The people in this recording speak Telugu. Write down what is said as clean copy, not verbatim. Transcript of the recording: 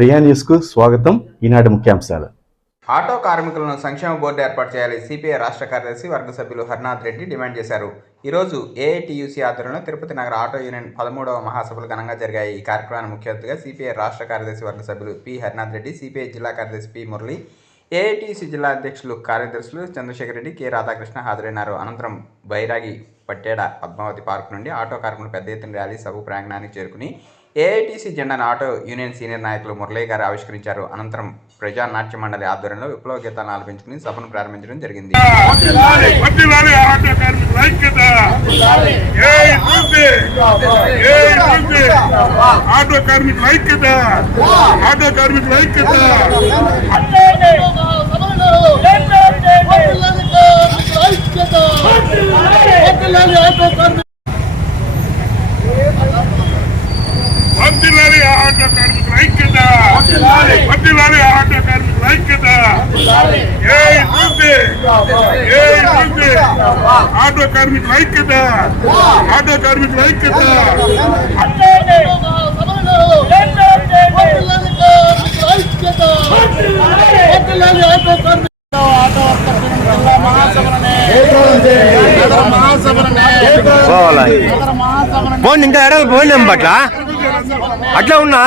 ప్రియా న్యూస్కు స్వాగతం. ఈనాటి ముఖ్యాంశాలు. ఆటో కార్మికులను సంక్షేమ బోర్డు ఏర్పాటు చేయాలి. సిపిఐ రాష్ట్ర కార్యదర్శి వర్గ సభ్యులు హరినాథ్ రెడ్డి డిమాండ్ చేశారు. ఈరోజు ఏఐటియుసి ఆధ్వర్యంలో తిరుపతి నగర ఆటో యూనియన్ 13వ మహాసభలు ఘనంగా జరిగాయి. ఈ కార్యక్రమానికి ముఖ్య అతిథిగా సిపిఐ రాష్ట్ర కార్యదర్శి వర్గ సభ్యులు పి హరినాథ్ రెడ్డి, సిపిఐ జిల్లా కార్యదర్శి పి మురళి, ఏఐటియుసి జిల్లా అధ్యక్షులు కార్యదర్శులు చంద్రశేఖర్ రెడ్డి, కె రాధాకృష్ణ హాజరైనారు. అనంతరం బైరాగి పట్టేడ పద్మావతి పార్క్ నుండి ఆటో కార్మికులు పెద్ద ఎత్తున ర్యాలీ సభ ప్రాంగణానికి చేరుకుని ఏఐటిసి జెండాను ఆటో యూనియన్ సీనియర్ నాయకులు మురళీ గారు ఆవిష్కరించారు. అనంతరం ప్రజా నాట్య మండలి ఆధ్వర్యంలో విప్లవ గీతాలను ఆలపించుకుని సభను ప్రారంభించడం జరిగింది. ఆటో కార్మికుల ఐక్యత, ఆటో కార్మికుల ఐక్యత, ఆటో కార్మికుల ఐక్యత, ఆటో కార్మికుల ఐక్యత. పోండి, ఇంకా ఎడలు పోండి పట్ల అట్లా ఉన్నా